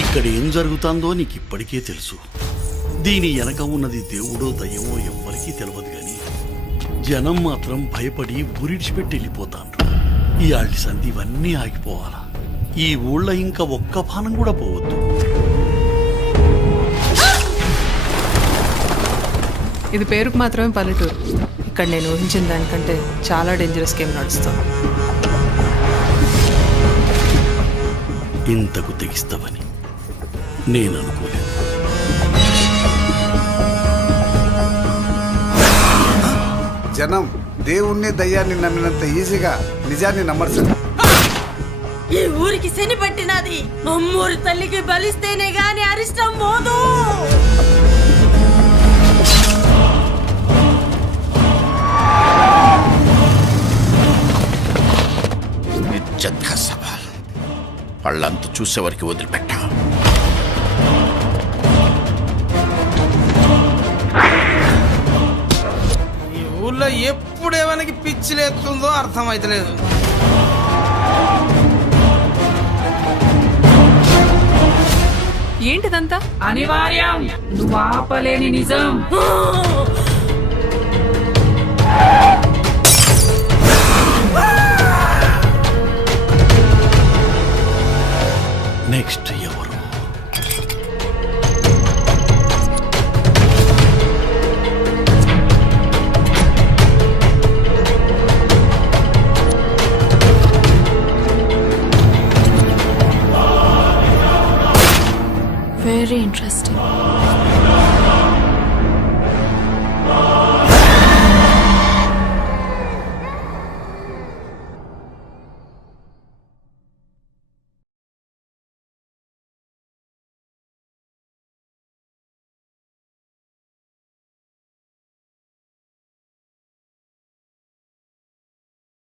ఇక్కడ ఏం జరుగుతుందో నీకు ఇప్పటికే తెలుసు. దీని వెనక ఉన్నది దేవుడో దయ్యమో ఎవ్వరికీ తెలియదు గాని జనం మాత్రం భయపడి ఊరిడిచిపెట్టి వెళ్ళిపోతాండ్రు. ఇయాళ్ళ సంధి ఇవన్నీ ఆగిపోవాలా. ఈ ఊళ్ళో ఇంకా ఒక్క పానం కూడా పోవద్దు. ఇది పేరుకు మాత్రమే పల్లెటూరు. ఇక్కడ నేను ఊహించిన దానికంటే చాలా డేంజరస్ గేమ్ నడుస్తాను. ఇంతకు తెగిస్తావని నేను అనుకోలేదు. జనం దేవుణ్ణి దయ్యాన్ని నమ్మినంత ఈజీగా నిజాన్ని నమ్మరు సార్. ఈ ఊరికి శని పట్టినది. అమ్మూరి తల్లికి బలిస్తేనే గాని అరిష్టం పోదు. ఇజ్జత్కా సవాల్. వాళ్ళంతా చూసేవారికి వదిలిపెట్టా. ఈ ఊళ్ళో ఎప్పుడు ఏమైనా పిచ్చి లేస్తుందో అర్థమైతలేదు. ఏంటిదంతా? అనివార్యం, నువ్వు ఆపలేని నిజం. నెక్స్ట్ ఎవరు? Very interesting.